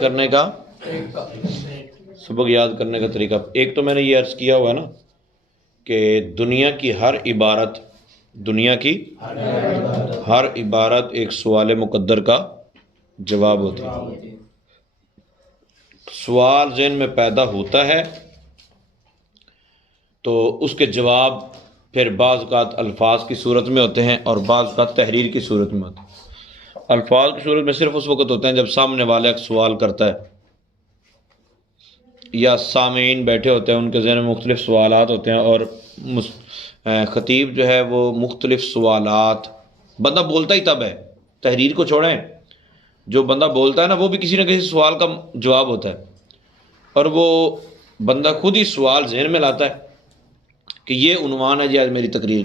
کرنے کا سبق یاد کرنے کا طریقہ، ایک تو میں نے یہ عرض کیا ہوا ہے نا کہ دنیا کی ہر عبارت ایک سوال مقدر کا جواب ہوتی ہے۔ سوال ذہن میں پیدا ہوتا ہے تو اس کے جواب پھر بعض اوقات الفاظ کی صورت میں ہوتے ہیں اور بعض اوقات تحریر کی صورت میں ہوتے ہیں۔ الفاظ کی صورت میں صرف اس وقت ہوتے ہیں جب سامنے والا ایک سوال کرتا ہے یا سامعین بیٹھے ہوتے ہیں، ان کے ذہن میں مختلف سوالات ہوتے ہیں اور خطیب جو ہے وہ مختلف سوالات، بندہ بولتا ہی تب ہے، تحریر کو چھوڑیں، جو بندہ بولتا ہے نا وہ بھی کسی نہ کسی سوال کا جواب ہوتا ہے، اور وہ بندہ خود ہی سوال ذہن میں لاتا ہے کہ یہ عنوان ہے جی آج میری تقریر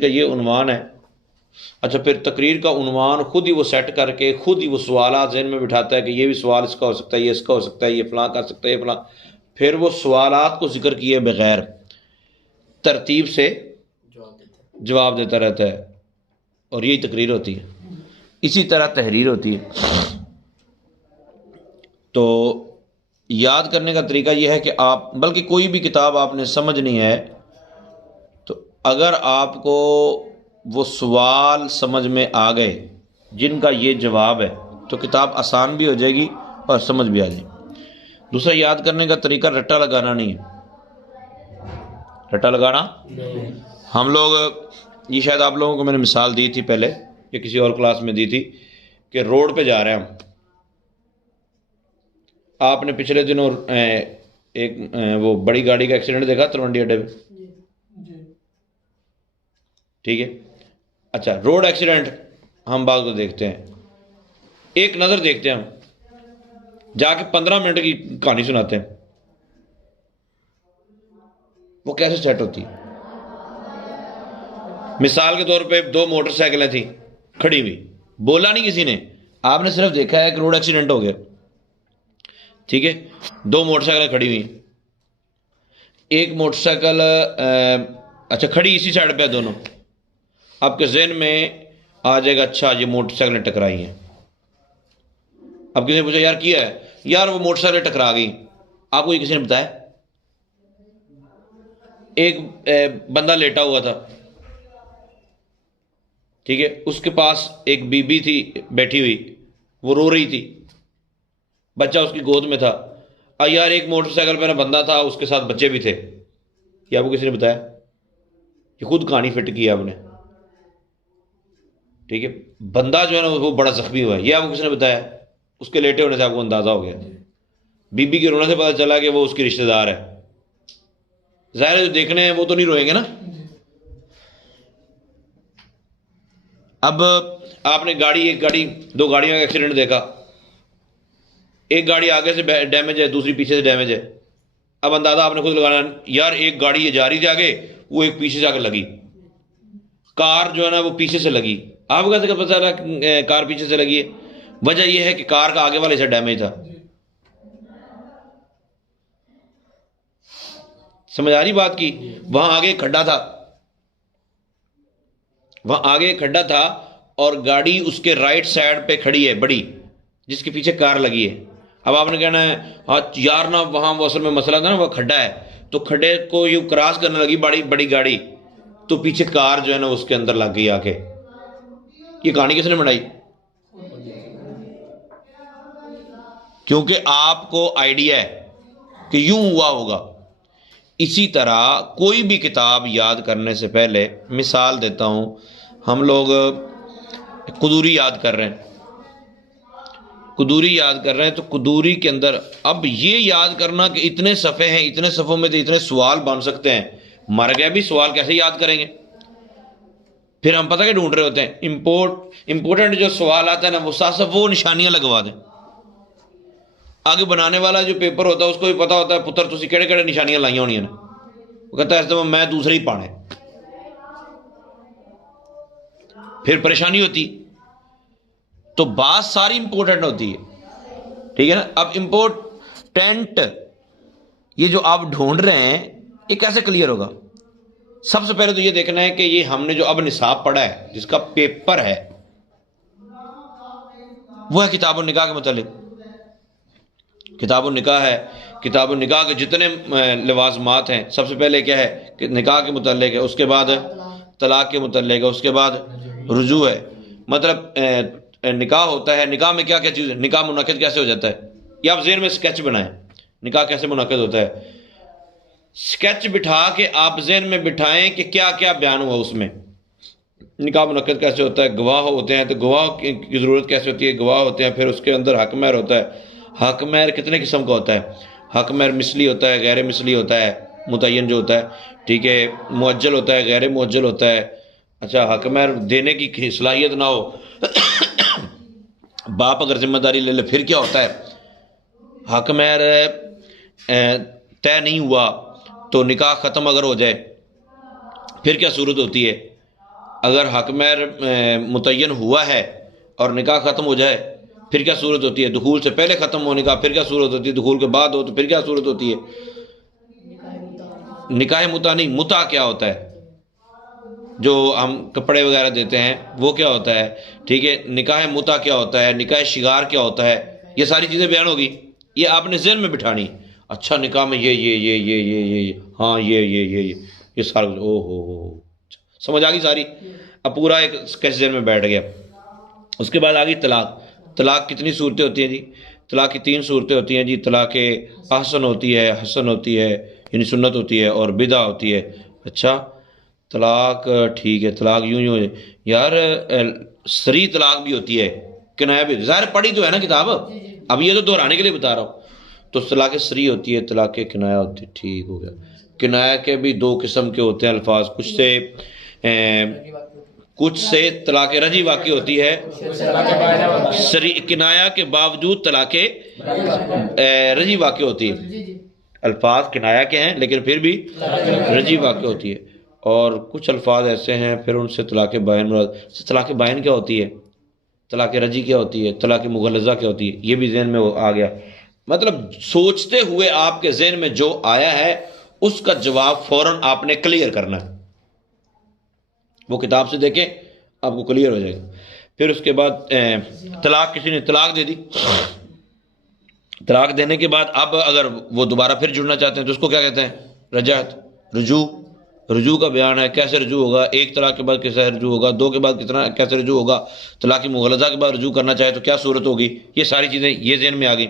کا یہ عنوان ہے۔ اچھا، پھر تقریر کا عنوان خود ہی وہ سیٹ کر کے خود ہی وہ سوالات ذہن میں بٹھاتا ہے کہ یہ بھی سوال اس کا ہو سکتا ہے، یہ اس کا ہو سکتا ہے، یہ فلاں کر سکتا ہے، یہ فلاں، پھر وہ سوالات کو ذکر کیے بغیر ترتیب سے جواب دیتا رہتا ہے، اور یہی تقریر ہوتی ہے۔ اسی طرح تحریر ہوتی ہے۔ تو یاد کرنے کا طریقہ یہ ہے کہ آپ، بلکہ کوئی بھی کتاب آپ نے سمجھنی ہے تو اگر آپ کو وہ سوال سمجھ میں آ گئے جن کا یہ جواب ہے تو کتاب آسان بھی ہو جائے گی اور سمجھ بھی آ جائے گی۔ دوسرا یاد کرنے کا طریقہ رٹا لگانا نہیں ہے۔ رٹا لگانا، ہم لوگ، یہ شاید آپ لوگوں کو میں نے مثال دی تھی پہلے یا کسی اور کلاس میں دی تھی کہ روڈ پہ جا رہے ہیں ہم، آپ نے پچھلے دنوں ایک وہ بڑی گاڑی کا ایکسیڈنٹ دیکھا تلونڈی اڈے پہ، ٹھیک ہے؟ اچھا، روڈ ایکسیڈنٹ ہم بعض کو دیکھتے ہیں، ایک نظر دیکھتے ہیں ہم، جا کے 15 منٹ کی کہانی سناتے ہیں، وہ کیسے سیٹ ہوتی ہے؟ مثال کے طور پہ 2 موٹر سائیکلیں تھیں کھڑی ہوئی، بولا نہیں کسی نے، آپ نے صرف دیکھا ہے کہ روڈ ایکسیڈنٹ ہو گیا، ٹھیک ہے؟ 2 موٹر سائیکلیں کھڑی ہوئی، ایک موٹر سائیکل اچھا کھڑی اسی سائڈ پہ دونوں، آپ کے ذہن میں آ جائے گا اچھا یہ موٹر سائیکلیں ٹکرائی ہیں۔ اب کسی نے پوچھا یار کیا ہے؟ یار وہ موٹر سائیکلیں ٹکرا گئی۔ آپ کو یہ کسی نے بتایا؟ ایک بندہ لیٹا ہوا تھا، ٹھیک ہے، اس کے پاس ایک بی بی تھی بیٹھی ہوئی، وہ رو رہی تھی، بچہ اس کی گود میں تھا۔ یار ایک موٹر سائیکل پہ نا بندہ تھا، اس کے ساتھ بچے بھی تھے۔ یہ آپ کو کسی نے بتایا؟ یہ خود کہانی فٹ کی ہے آپ نے، ٹھیک ہے؟ بندہ جو ہے نا وہ بڑا زخمی ہوا ہے، یہ آپ کو کس نے بتایا؟ اس کے لیٹے ہونے سے آپ کو اندازہ ہو گیا، بی بی کے رونے سے پتہ چلا کہ وہ اس کی رشتہ دار ہے۔ ظاہر ہے جو دیکھنے ہیں وہ تو نہیں روئیں گے نا۔ اب آپ نے ایک گاڑی 2 گاڑیوں کا ایکسیڈنٹ دیکھا، ایک گاڑی آگے سے ڈیمیج ہے، دوسری پیچھے سے ڈیمیج ہے۔ اب اندازہ آپ نے خود لگانا، یار ایک گاڑی یہ جا رہی تھی آگے، وہ ایک پیچھے سے آ کے لگی، کار جو ہے نا وہ پیچھے سے لگی۔ آپ کو کیسے پتہ چلا کار پیچھے سے لگی ہے؟ وجہ یہ ہے کہ کار کا آگے والے سے ڈیمیج تھا۔ سمجھ آ رہی بات کی؟ وہاں آگے کھڈا تھا اور گاڑی اس کے رائٹ سائڈ پہ کھڑی ہے بڑی، جس کے پیچھے کار لگی ہے۔ اب آپ نے کہنا ہے یار نا وہاں وہ اصل میں مسئلہ تھا نا، وہ کھڈا ہے، تو کھڈے کو یوں کراس کرنے لگی بڑی گاڑی، تو پیچھے کار جو ہے نا اس کے اندر لگ گئی آ کے۔ یہ کہانی کس نے بنائی؟ کیونکہ آپ کو آئیڈیا ہے کہ یوں ہوا ہوگا۔ اسی طرح کوئی بھی کتاب یاد کرنے سے پہلے، مثال دیتا ہوں، ہم لوگ قدوری یاد کر رہے ہیں تو قدوری کے اندر اب یہ یاد کرنا کہ اتنے صفحے ہیں، اتنے صفحوں میں تو اتنے سوال بن سکتے ہیں، مر گئے بھی سوال کیسے یاد کریں گے؟ پھر ہم پتہ کہ ڈھونڈ رہے ہوتے ہیں امپورٹنٹ جو سوال آتا ہے نا، وہ ساتھ وہ نشانیاں لگوا دیں۔ آگے بنانے والا جو پیپر ہوتا ہے اس کو بھی پتا ہوتا ہے پتر تسی کہڑے نشانیاں لائیاں ہونی ہیں، وہ کہتا ہے اس دفعہ میں دوسرے ہی پانے، پھر پریشانی ہوتی۔ تو بات ساری امپورٹنٹ ہوتی ہے، ٹھیک ہے نا؟ اب امپورٹنٹ یہ جو آپ ڈھونڈ رہے ہیں یہ کیسے کلیئر ہوگا؟ سب سے پہلے تو یہ دیکھنا ہے کہ یہ ہم نے جو اب نصاب پڑھا ہے، جس کا پیپر ہے، وہ ہے کتاب النکاح کے متعلق۔ کتاب النکاح ہے، کتاب النکاح کے جتنے لوازمات ہیں، سب سے پہلے کیا ہے کہ نکاح کے متعلق ہے، اس کے بعد طلاق کے متعلق ہے، اس کے بعد رجوع ہے. مطلب نکاح ہوتا ہے، نکاح میں کیا کیا چیز ہے، نکاح منعقد کیسے ہو جاتا ہے، یہ آپ ذہن میں اسکیچ بنائیں. نکاح کیسے منعقد ہوتا ہے، اسکیچ بٹھا کے آپ ذہن میں بٹھائیں کہ کیا کیا بیان ہوا اس میں. نکاح منعقد کیسے ہوتا ہے، گواہ ہوتے ہیں تو گواہ کی ضرورت کیسے ہوتی ہے، گواہ ہوتے ہیں، پھر اس کے اندر حق مہر ہوتا ہے. حق مہر کتنے قسم کا ہوتا ہے، حق مہر مثلی ہوتا ہے، غیر مثلی ہوتا ہے، متعین جو ہوتا ہے، ٹھیک ہے، معجل ہوتا ہے، غیر معجل ہوتا ہے. اچھا، حق مہر دینے کی صلاحیت نہ ہو، باپ اگر ذمہ داری لے لے، پھر کیا ہوتا ہے. حق مہر طے نہیں ہوا تو نکاح ختم اگر ہو جائے پھر کیا صورت ہوتی ہے. اگر حق مہر متعین ہوا ہے اور نکاح ختم ہو جائے پھر کیا صورت ہوتی ہے. دخول سے پہلے ختم ہونے کا پھر کیا صورت ہوتی ہے، دخول کے بعد ہو تو پھر کیا صورت ہوتی ہے. نکاح متع نہیں، متع کیا ہوتا ہے، جو ہم کپڑے وغیرہ دیتے ہیں وہ کیا ہوتا ہے، ٹھیک ہے. نکاح متع کیا ہوتا ہے، نکاح شگار کیا ہوتا ہے، یہ ساری چیزیں بیان ہوگی. یہ آپ نے ذہن میں بٹھانی. اچھا نکاح میں یہ ہاں یہ سارا او ہو سمجھ آ گئی ساری. اب پورا ایک اسکیچ ذہن میں بیٹھ گیا. اس کے بعد آ گئی طلاق. طلاق کتنی صورتیں ہوتی ہیں جی، طلاق کی 3 صورتیں ہوتی ہیں جی. طلاق احسن ہوتی ہے، حسن ہوتی ہے یعنی سنت ہوتی ہے، اور بدعہ ہوتی ہے. اچھا طلاق ٹھیک ہے، طلاق یوں یار سری طلاق بھی ہوتی ہے، کنایا بھی. ظاہر پڑھی تو ہے نا کتاب، اب یہ تو دہرانے کے لیے بتا رہا ہوں. تو طلاق سری ہوتی ہے، طلاق کنایا ہوتی ہے. ٹھیک ہو گیا. کنایا کے بھی 2 قسم کے ہوتے ہیں الفاظ. کچھ سے طلاق رجعی واقع ہوتی ہے، کنایا کے باوجود طلاق رجعی واقع ہوتی ہے. الفاظ کنایا کے ہیں لیکن پھر بھی رجعی واقع ہوتی ہے. اور کچھ الفاظ ایسے ہیں پھر ان سے طلاق بائن مراد. طلاق بائن کیا ہوتی ہے، طلاق رجعی کیا ہوتی ہے، طلاق مغلظہ کیا ہوتی ہے، یہ بھی ذہن میں آ گیا. مطلب سوچتے ہوئے آپ کے ذہن میں جو آیا ہے اس کا جواب فوراً آپ نے کلیئر کرنا ہے. وہ کتاب سے دیکھیں آپ کو کلیئر ہو جائے گا. پھر اس کے بعد طلاق، کسی نے طلاق دے دی، طلاق دینے کے بعد اب اگر وہ دوبارہ پھر جڑنا چاہتے ہیں تو اس کو کیا کہتے ہیں، رجعت. رجوع کا بیان ہے، کیسے رجوع ہوگا، 1 طلاق کے بعد کیسے رجوع ہوگا، 2 کے بعد کیسے رجوع ہوگا، طلاق مغلظہ کے بعد رجوع کرنا چاہے تو کیا صورت ہوگی. یہ ساری چیزیں یہ ذہن میں آ گئی.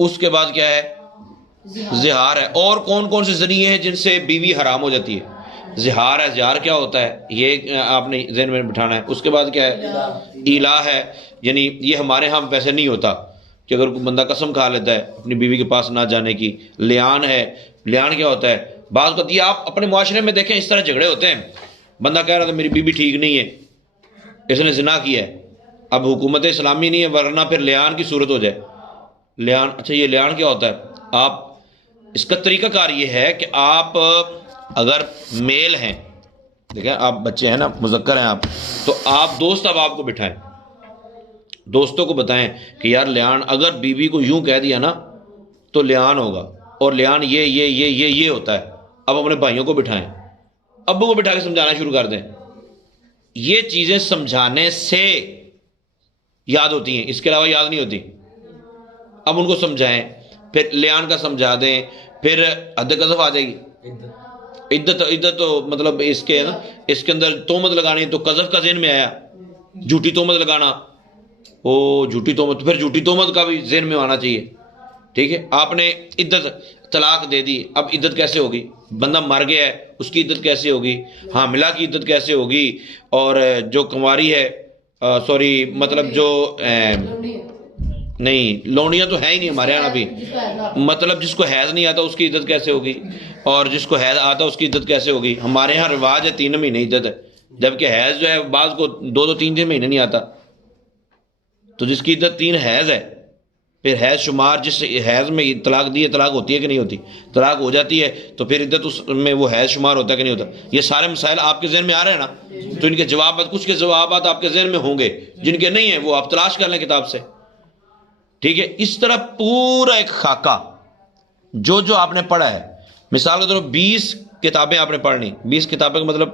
اس کے بعد کیا ہے، زہار ہے. اور کون کون سے ذریعے ہیں جن سے بیوی حرام ہو جاتی ہے. زہار ہے، زہار کیا ہوتا ہے یہ آپ نے ذہن میں بٹھانا ہے. اس کے بعد کیا ہے، ایلا ہے، یعنی یہ ہمارے ہاں ویسے نہیں ہوتا کہ اگر کوئی بندہ قسم کھا لیتا ہے اپنی بیوی کے پاس نہ جانے کی. لیان ہے، لیان کیا ہوتا ہے، بعض اوقات یہ آپ اپنے معاشرے میں دیکھیں اس طرح جھگڑے ہوتے ہیں. بندہ کہہ رہا تھا میری بیوی ٹھیک نہیں ہے، اس نے زنا کیا ہے. اب حکومت اسلامی نہیں ہے ورنہ پھر لیان کی صورت ہو جائے. لیان، اچھا یہ لیان کیا ہوتا ہے، آپ اس کا طریقہ کار یہ ہے کہ آپ اگر میل ہیں، دیکھیں آپ بچے ہیں نا، مذکر ہیں آپ، تو آپ دوست اب آپ کو بٹھائیں، دوستوں کو بتائیں کہ یار لیان اگر بیوی کو یوں کہہ دیا نا تو لیان ہوگا، اور لیان یہ ہوتا ہے. اب اپنے بھائیوں کو بٹھائیں، ابو کو بٹھا کے سمجھانا شروع کر دیں. یہ چیزیں سمجھانے سے یاد ہوتی ہیں، اس کے علاوہ یاد نہیں ہوتی. اب ان کو سمجھائیں، پھر لیان کا سمجھا دیں، پھر حد قذف آ جائے گی. عدت تو مطلب اس کے اندر تہمت لگانی، تو قذف کا ذہن میں آیا، جھوٹی تہمت لگانا، جھوٹی تہمت، پھر جھوٹی تہمت کا بھی ذہن میں آنا چاہیے. ٹھیک ہے، آپ نے عدت طلاق دے دی، اب عدت کیسے ہوگی، بندہ مر گیا ہے اس کی عدت کیسے ہوگی، حاملہ کی عدت کیسے ہوگی، اور جو کنواری ہے مطلب جو نہیں، لونڈیاں تو ہے ہی نہیں ہمارے یہاں ابھی، مطلب جس کو حیض نہیں آتا اس کی عدت کیسے ہوگی، اور جس کو حیض آتا اس کی عدت کیسے ہوگی. ہمارے یہاں رواج ہے 3 مہینے عدت ہے، جبکہ حیض جو ہے بعض کو 2 3 مہینے نہیں آتا. تو جس کی عدت 3 حیض ہے، پھر حیض شمار، جس حیض میں طلاق دی ہے، طلاق ہوتی ہے کہ نہیں ہوتی، طلاق ہو جاتی ہے تو پھر عدت اس میں وہ حیض شمار ہوتا ہے کہ نہیں ہوتا. یہ سارے مسائل آپ کے ذہن میں آ رہے ہیں نا، تو ان کے جوابات، کچھ کے جوابات آپ کے ذہن میں ہوں گے، جن کے نہیں ہیں وہ آپ تلاش کر لیں کتاب سے. ٹھیک ہے، اس طرح پورا ایک خاکہ جو آپ نے پڑھا ہے. مثال کے طور پر 20 کتابیں آپ نے پڑھ لی. 20 کتابیں کا مطلب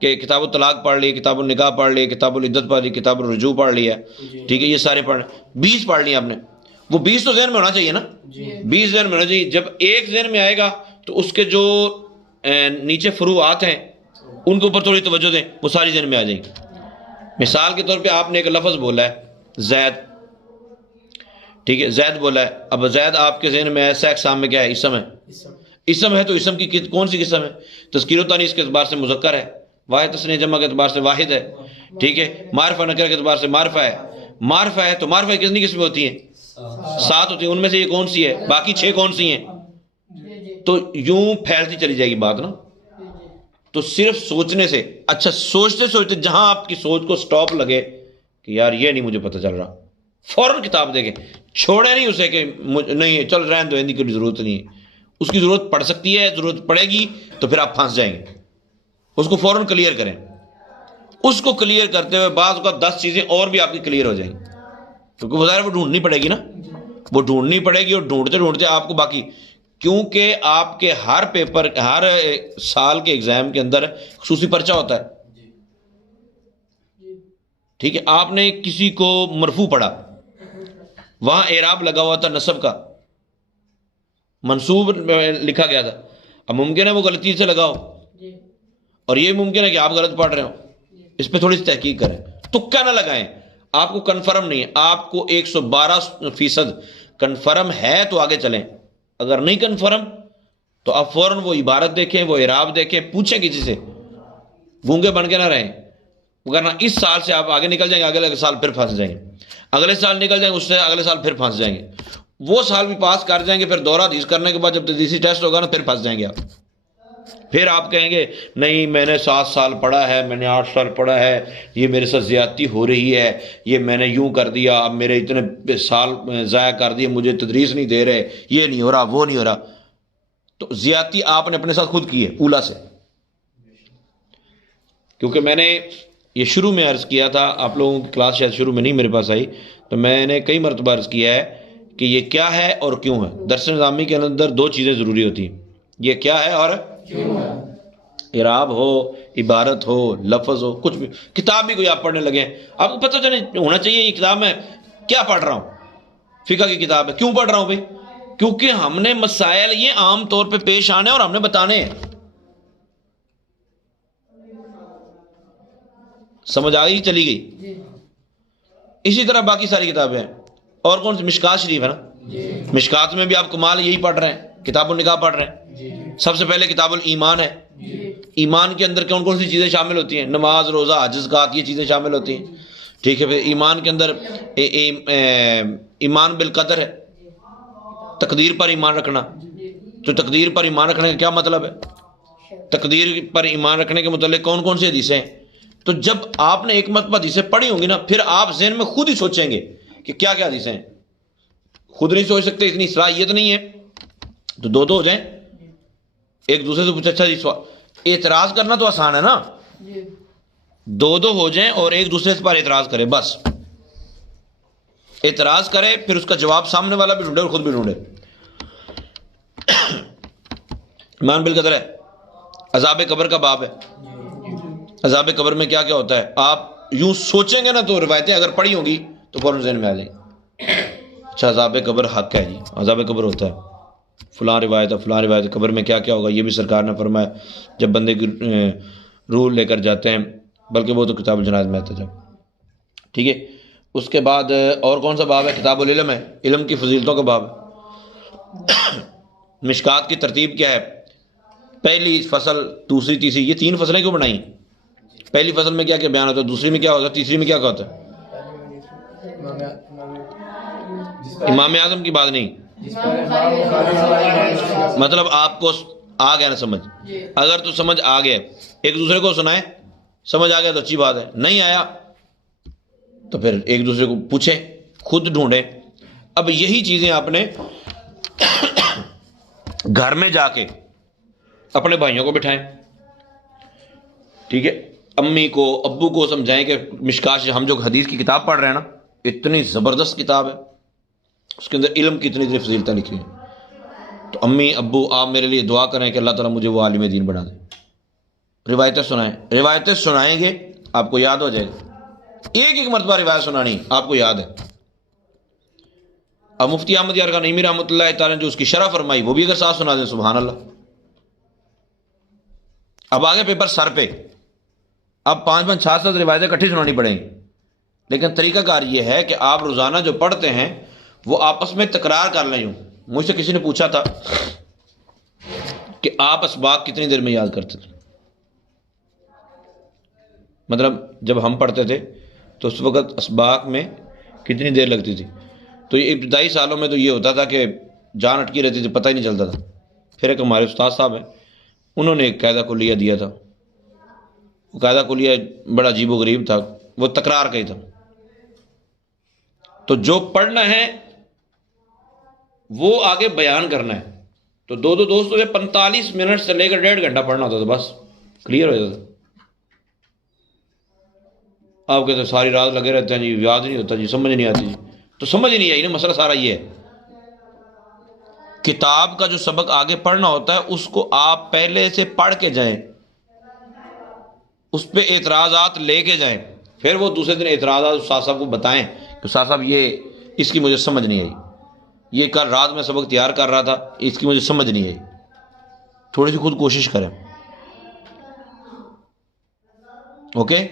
کہ کتاب الطلاق پڑھ لی، کتاب النکاح پڑھ لی، کتاب العدت پڑھ لی، کتاب الرجوع پڑھ لی ہے. ٹھیک ہے، یہ سارے پڑھ 20 پڑھ لی آپ نے. وہ 20 تو ذہن میں ہونا چاہیے نا، 20 ذہن میں ہونا چاہیے. جب ایک ذہن میں آئے گا تو اس کے جو نیچے فروعات ہیں ان کے اوپر تھوڑی توجہ دیں، وہ ساری ذہن میں آ جائیں گی. مثال کے طور پہ آپ نے ایک لفظ بولا ہے زید، ٹھیک ہے، زید بولا ہے. اب زید آپ کے ذہن میں ہے، سا اقسام میں کیا ہے؟ اسم ہے. اسم ہے تو اسم کی کون سی قسم ہے؟ تذکیر و تانیث کے اعتبار سے مذکر ہے، واحد تثنیہ جمع کے اعتبار سے واحد ہے، ٹھیک ہے. معرفہ نکرہ کے اعتبار سے معرفہ ہے. معرفہ ہے تو معرفہ کتنی قسمیں ہوتی ہیں؟ 7 ہوتی ہیں. ان میں سے یہ کون سی ہے؟ باقی 6 کون سی ہیں؟ تو یوں پھیلتی چلی جائے گی بات نا. تو صرف سوچنے سے، اچھا سوچتے سوچتے جہاں آپ کی سوچ کو سٹاپ لگے کہ یار یہ نہیں مجھے پتہ چل رہا، فوراً کتاب دیکھیں. چھوڑے نہیں اسے کہ نہیں چل رہنے دو، ہندی کی ضرورت نہیں ہے. اس کی ضرورت پڑ سکتی ہے، ضرورت پڑے گی تو پھر آپ پھنس جائیں گے. اس کو فوراً کلیئر کریں. اس کو کلیئر کرتے ہوئے بعض کا 10 چیزیں اور بھی آپ کی کلیئر ہو جائیں گی، کیونکہ بظاہر وہ ڈھونڈنی پڑے گی نا، وہ ڈھونڈنی پڑے گی. اور ڈھونڈتے ڈھونڈتے آپ کو باقی، کیونکہ آپ کے ہر پیپر، ہر سال کے ایگزام کے اندر خصوصی پرچہ ہوتا ہے، ٹھیک ہے. آپ نے کسی کو مرفوع پڑھا، وہاں اعراب لگا ہوا تھا نصب کا، منصوب لکھا گیا تھا. اب ممکن ہے وہ غلطی سے لگاؤ، اور یہ ممکن ہے کہ آپ غلط پڑھ رہے ہو. اس پہ تھوڑی سی تحقیق کریں، تکا نہ لگائیں. آپ کو کنفرم نہیں ہے، آپ کو 112% کنفرم ہے تو آگے چلیں. اگر نہیں کنفرم تو آپ فوراً وہ عبارت دیکھیں، وہ اعراب دیکھیں، پوچھیں کسی سے، گونگے بن کے نہ رہیں. ورنہ اس سال سے آپ آگے نکل جائیں گے، اگلے سال پھر پھنس جائیں گے. اگلے سال نکل جائیں گے، اس سے اگلے سال پھر پھنس جائیں گے. وہ سال بھی پاس کر جائیں گے، پھر دورہ حدیث کرنے کے بعد جب تدریسی ٹیسٹ ہوگا نا، پھر پھنس جائیں گے آپ. پھر آپ کہیں گے نہیں میں نے 7 سال پڑھا ہے، میں نے 8 سال پڑھا ہے، یہ میرے ساتھ زیادتی ہو رہی ہے، یہ میں نے یوں کر دیا، اب میرے اتنے سال ضائع کر دیے، مجھے تدریس نہیں دے رہے، یہ نہیں ہو رہا، وہ نہیں ہو رہا. تو زیادتی آپ نے اپنے ساتھ خود کی ہے اولا سے. کیونکہ میں نے یہ شروع میں عرض کیا تھا، آپ لوگوں کی کلاس شاید شروع میں نہیں میرے پاس آئی، تو میں نے کئی مرتبہ عرض کیا ہے کہ یہ کیا ہے اور کیوں ہے. درس نظامی کے اندر 2 چیزیں ضروری ہوتی ہیں، یہ کیا ہے اور کیوں ہے. اعراب ہو، عبارت ہو، لفظ ہو، کچھ بھی. کتاب بھی کوئی آپ پڑھنے لگے ہیں، آپ کو پتہ چلے ہونا چاہیے یہ کتاب میں کیا پڑھ رہا ہوں. فقہ کی کتاب ہے، کیوں پڑھ رہا ہوں بھائی؟ کیونکہ ہم نے مسائل یہ عام طور پہ پیش آنے اور ہم نے بتانے ہیں. سمجھ آ گئی؟ چلی گئی؟ اسی طرح باقی ساری کتابیں ہیں. اور کون سی؟ مشکات شریف ہے نا، مشکات میں بھی آپ کمال یہی پڑھ رہے ہیں، کتاب النکاح پڑھ رہے ہیں. سب سے پہلے کتاب الایمان ہے. ایمان کے اندر کون کون سی چیزیں شامل ہوتی ہیں؟ نماز، روزہ، حج، زکوٰۃ، یہ چیزیں شامل ہوتی ہیں، ٹھیک ہے. پھر ایمان کے اندر ایمان بالقدر ہے، تقدیر پر ایمان رکھنا. تو تقدیر پر ایمان رکھنے کا کیا مطلب ہے؟ تقدیر پر ایمان رکھنے کے متعلق کون کون سی حدیثیں ہیں؟ تو جب آپ نے ایک مرتبہ حدیثیں پڑھی ہوں گی نا، پھر آپ ذہن میں خود ہی سوچیں گے کہ کیا کیا حدیثیں ہیں. خود نہیں سوچ سکتے، اتنی صلاحیت نہیں ہے، تو 2 ہو جائیں، ایک دوسرے سے پوچھے. اچھا جی اعتراض کرنا تو آسان ہے نا، 2 ہو جائیں اور ایک دوسرے پر اعتراض کرے. بس اعتراض کرے، پھر اس کا جواب سامنے والا بھی ڈھونڈے اور خود بھی ڈھونڈے. ایمان بالقدر ہے. عذاب قبر کا باب ہے. عذاب قبر میں کیا کیا ہوتا ہے؟ آپ یوں سوچیں گے نا تو روایتیں اگر پڑھی ہوں گی تو فوراً ذہن میں آ جائیں گی. اچھا عذاب قبر حق ہے جی، عذاب قبر ہوتا ہے، فلاں روایت ہے، فلاں روایت. قبر میں کیا کیا ہوگا یہ بھی سرکار نے فرمایا جب بندے کی روح لے کر جاتے ہیں، بلکہ وہ تو کتاب الجنائز میں آتا ہے جب، ٹھیک ہے. اس کے بعد اور کون سا باب ہے؟ کتاب العلم ہے، علم کی فضیلتوں کا باب ہے. مشکات کی ترتیب کیا ہے؟ پہلی فصل، دوسری، تیسری، یہ 3 فصلیں کیوں بنائیں؟ پہلی فصل میں کیا کیا بیان ہوتا ہے، دوسری میں کیا ہوتا ہے، تیسری میں کیا ہوتا ہے؟ امام اعظم کی بات نہیں، مطلب آپ کو آ گیا نا سمجھ؟ اگر تو سمجھ آ گیا، ایک دوسرے کو سنائیں، سمجھ آ گیا تو اچھی بات ہے، نہیں آیا تو پھر ایک دوسرے کو پوچھیں، خود ڈھونڈیں. اب یہی چیزیں آپ نے گھر میں جا کے اپنے بھائیوں کو بٹھائیں، ٹھیک ہے، امی کو، ابو کو سمجھائیں کہ مشکات، ہم جو حدیث کی کتاب پڑھ رہے ہیں نا، اتنی زبردست کتاب ہے، اس کے اندر علم کی اتنی فضیلتیں لکھی ہیں. تو امی ابو آپ میرے لیے دعا کریں کہ اللہ تعالیٰ مجھے وہ عالم دین بنا دے. روایتیں سنائیں، روایتیں سنائیں گے آپ کو یاد ہو جائے گا. ایک ایک مرتبہ روایت سنانی آپ کو یاد ہے. اب مفتی احمد یار خان نعیمی رحمۃ اللہ تعالیٰ نے جو اس کی شرح فرمائی وہ بھی اگر ساتھ سنا دیں سبحان اللہ. اب آگے پیپر سر پہ، اب 5 7 روایتیں اکٹھی سنانی پڑیں گی، لیکن طریقہ کار یہ ہے کہ آپ روزانہ جو پڑھتے ہیں وہ آپس میں تکرار کر لیں. مجھ سے کسی نے پوچھا تھا کہ آپ اسباق کتنی دیر میں یاد کرتے تھے؟ مطلب جب ہم پڑھتے تھے تو اس وقت اسباق میں کتنی دیر لگتی تھی؟ تو یہ ابتدائی سالوں میں تو یہ ہوتا تھا کہ جان اٹکی رہتی تھی، پتہ ہی نہیں چلتا تھا. پھر ایک ہمارے استاد صاحب ہیں، انہوں نے ایک قاعدہ کلیہ دیا تھا. وہ قاعدہ کلیہ بڑا عجیب و غریب تھا، وہ تکرار کا ہی تھا. تو جو پڑھنا ہے وہ آگے بیان کرنا ہے. تو دو دوستوں سے 45 منٹ سے لے کر 1.5 گھنٹہ پڑھنا ہوتا تھا، بس کلیئر ہو جاتا تھا. آپ کہتے ساری رات لگے رہتے ہیں جی، یاد نہیں ہوتا جی، سمجھ نہیں آتی جی. تو سمجھ نہیں آئی نا، مسئلہ سارا یہ ہے. کتاب کا جو سبق آگے پڑھنا ہوتا ہے اس کو آپ پہلے سے پڑھ کے جائیں، اس پہ اعتراضات لے کے جائیں، پھر وہ دوسرے دن اعتراضات استاد صاحب کو بتائیں کہ استاد صاحب یہ اس کی مجھے سمجھ نہیں آئی، یہ کل رات میں سبق تیار کر رہا تھا، اس کی مجھے سمجھ نہیں آئی. تھوڑی سی خود کوشش کریں. اوکے؟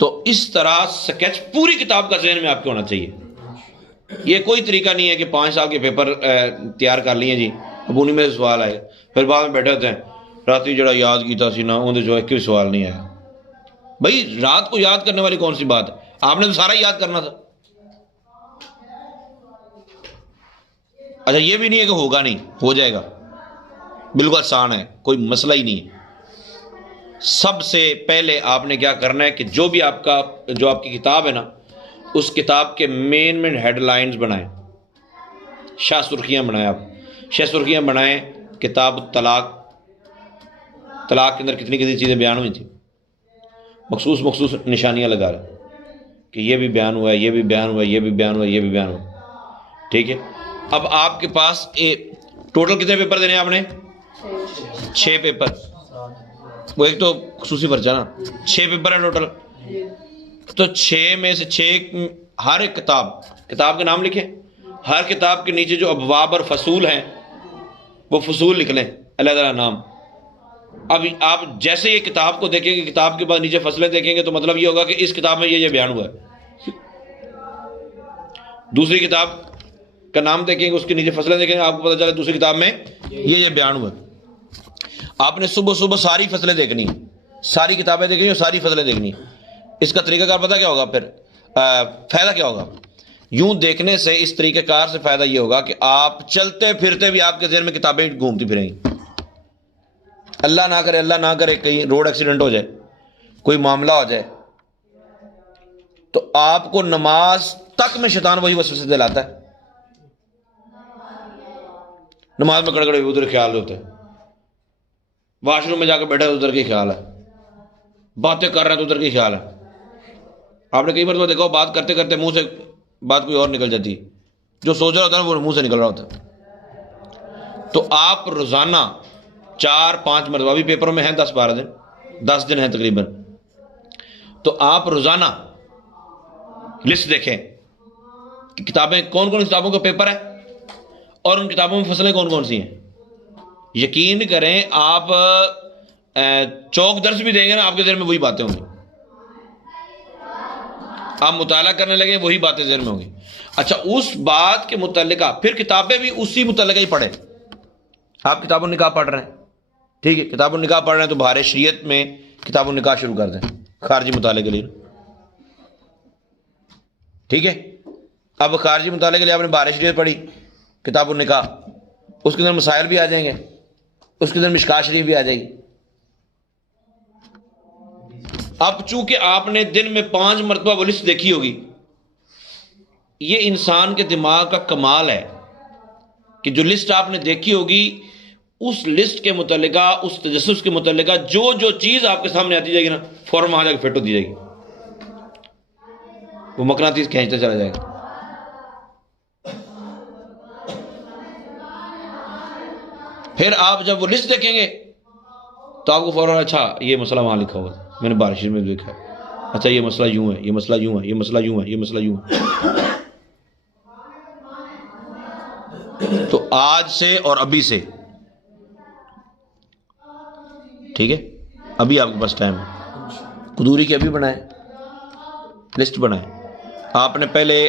تو اس طرح سکیچ پوری کتاب کا ذہن میں آپ کے ہونا چاہیے. یہ کوئی طریقہ نہیں ہے کہ 5 سال کے پیپر تیار کر لیے جی، اب انہیں میں سوال آئے، پھر بعد میں بیٹھے ہوتے ہیں رات جڑا یاد کیتا سی نا اندر جو ہے کوئی سوال نہیں آیا. بھائی رات کو یاد کرنے والی کون سی بات ہے؟ آپ نے تو سارا یاد کرنا تھا. اچھا یہ بھی نہیں ہے کہ ہوگا نہیں، ہو جائے گا، بالکل آسان ہے، کوئی مسئلہ ہی نہیں ہے. سب سے پہلے آپ نے کیا کرنا ہے کہ جو آپ کی کتاب ہے نا، اس کتاب کے مین ہیڈ لائنز بنائیں، شاہ سرخیاں بنائیں. آپ شاہ سرخیاں بنائیں. کتاب طلاق کے اندر کتنی کتنی چیزیں بیان ہوئی تھیں، مخصوص نشانیاں لگا رہے کہ یہ بھی بیان ہوا ہے، یہ بھی بیان ہوا ہے، یہ بھی بیان ہوا ہے، یہ بھی بیان ہوا ہے. ٹھیک ہے؟ اب آپ کے پاس ٹوٹل کتنے پیپر دینے ہیں آپ نے؟ 6 پیپر. وہ ایک تو خصوصی پرچہ نا، 6 پیپر ہے ٹوٹل. تو 6 میں سے 6 ہر ایک کتاب کے نام لکھیں. ہر کتاب کے نیچے جو ابواب اور فصول ہیں وہ فصول لکھ لیں، اللہ تعالیٰ نام. اب آپ جیسے یہ کتاب کو دیکھیں گے، کتاب کے بعد نیچے فصلیں دیکھیں گے، تو مطلب یہ ہوگا کہ اس کتاب میں یہ بیان ہوا ہے. دوسری کتاب کا نام دیکھیں گے، اس کے نیچے فصلیں دیکھیں گے، آپ کو پتہ چلے دوسری کتاب میں یہ بیان ہوا ہے. آپ نے صبح ساری فصلیں دیکھنی، ساری کتابیں دیکھنی اور ساری فصلیں دیکھنی. اس کا طریقہ کار پتہ کیا ہوگا؟ پھر فائدہ کیا ہوگا؟ یوں دیکھنے سے اس طریقہ کار سے فائدہ یہ ہوگا کہ آپ چلتے پھرتے بھی آپ کے ذہن میں کتابیں گھومتی پھریں گی. اللہ نہ کرے کہیں روڈ ایکسیڈنٹ ہو جائے، کوئی معاملہ ہو جائے، تو آپ کو نماز تک میں شیطان وہی وسوسے دلاتا ہے. نماز میں کڑکڑے ادھر خیال ہوتے ہیں، واش روم میں جا کے بیٹھے ادھر کے خیال ہے، باتیں کر رہے ہیں تو ادھر کے خیال ہے. آپ نے کئی بار تو دیکھا بات کرتے کرتے منہ سے بات کوئی اور نکل جاتی ہے، جو سوچ رہا ہوتا ہے وہ منہ سے نکل رہا ہوتا ہے. تو آپ روزانہ 4-5 مرتبہ بھی پیپروں میں ہیں 10-12 دن، 10 دن ہیں تقریباً، تو آپ روزانہ لسٹ دیکھیں کہ کتابیں کون کتابوں کا پیپر ہے اور ان کتابوں میں فصلیں کون سی ہیں. یقین کریں آپ چوک درس بھی دیں گے نا، آپ کے ذہن میں وہی باتیں ہوں گی. آپ مطالعہ کرنے لگے وہی باتیں ذہن میں ہوں گی. اچھا اس بات کے متعلقہ پھر کتابیں بھی اسی متعلقہ ہی پڑھیں. آپ کتاب النکاح پڑھ رہے ہیں، ٹھیک ہے، کتاب النکاح پڑھ رہے ہیں تو بہار شریعت میں کتاب النکاح شروع کر دیں خارجی مطالعے کے لیے. ٹھیک ہے؟ اب خارجی مطالعے کے لیے آپ نے بہار شریعت پڑھی، کتاب النکاح، اس کے اندر مسائل بھی آ جائیں گے، اس کے اندر مشکاۃ شریف بھی آ جائے گی. اب چونکہ آپ نے دن میں 5 مرتبہ وہ لسٹ دیکھی ہوگی، یہ انسان کے دماغ کا کمال ہے کہ جو لسٹ آپ نے دیکھی ہوگی اس لسٹ کے متعلقہ، اس تجسس کے متعلقہ جو چیز آپ کے سامنے آتی جائے گی نا، فوراً وہاں جا کے فٹ ہوتی جائے گی، وہ مقناطیس کھینچتا چلا جائے گا. پھر آپ جب وہ لسٹ دیکھیں گے تو آپ کو فوراً اچھا یہ مسئلہ وہاں لکھا ہوا ہے، میں نے بارش میں دیکھا ہے، اچھا یہ مسئلہ یوں ہے، یہ مسئلہ یوں ہے، یہ مسئلہ یوں ہے، یہ مسئلہ یوں ہے. تو آج سے اور ابھی سے، ٹھیک ہے، ابھی آپ کے پاس ٹائم ہے، قدوری کی ابھی بنائیں، لسٹ بنائیں. آپ نے پہلے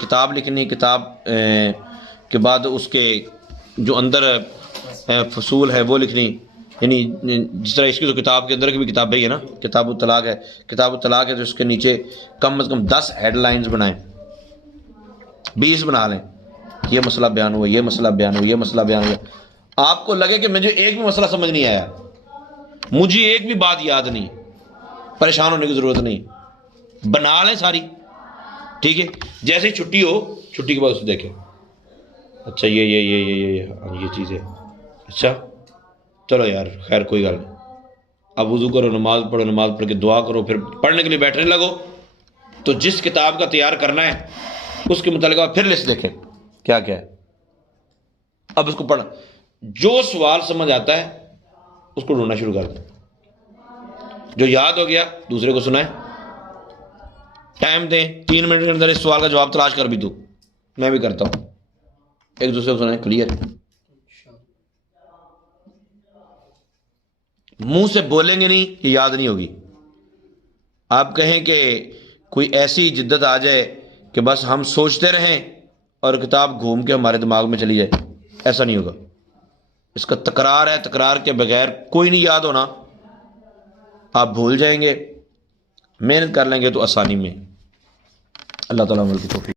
کتاب لکھنی، کتاب کے بعد اس کے جو اندر فصول ہے وہ لکھنی، یعنی جس طرح اس کی تو کتاب کے اندر کی بھی کتاب ہے نا، کتاب الطلاق ہے، کتاب الطلاق ہے تو اس کے نیچے کم از کم 10 ہیڈ لائنز بنائیں، 20 بنا لیں. یہ مسئلہ بیان ہوا، یہ مسئلہ بیان ہوا، یہ مسئلہ بیان ہوا. آپ کو لگے کہ مجھے ایک بھی مسئلہ سمجھ نہیں آیا، مجھے ایک بھی بات یاد نہیں، پریشان ہونے کی ضرورت نہیں، بنا لیں ساری. ٹھیک ہے، جیسے چھٹی ہو، چھٹی کے بعد اسے دیکھیں، اچھا یہ چیز ہے، اچھا چلو یار خیر کوئی گل نہیں. اب وضو کرو، نماز پڑھو، نماز پڑھ کے دعا کرو، پھر پڑھنے کے لیے بیٹھنے لگو. تو جس کتاب کا تیار کرنا ہے اس کے متعلق پھر لسٹ دیکھیں کیا کیا ہے. اب اس کو پڑھ، جو سوال سمجھ آتا ہے اس کو ڈھونڈنا شروع کر دیں. جو یاد ہو گیا دوسرے کو سنائیں، ٹائم دیں، 3 منٹ کے اندر اس سوال کا جواب تلاش کر بھی دوں، میں بھی کرتا ہوں، ایک دوسرے کو سنائیں. کلیئر؟ منہ سے بولیں گے نہیں کہ یاد نہیں ہوگی. آپ کہیں کہ کوئی ایسی جدت آ جائے کہ بس ہم سوچتے رہیں اور کتاب گھوم کے ہمارے دماغ میں چلی جائے، ایسا نہیں ہوگا. اس کا تکرار ہے، تکرار کے بغیر کوئی نہیں یاد ہونا. آپ بھول جائیں گے، محنت کر لیں گے تو آسانی میں. اللہ تعالیٰ عمل کی توفیق.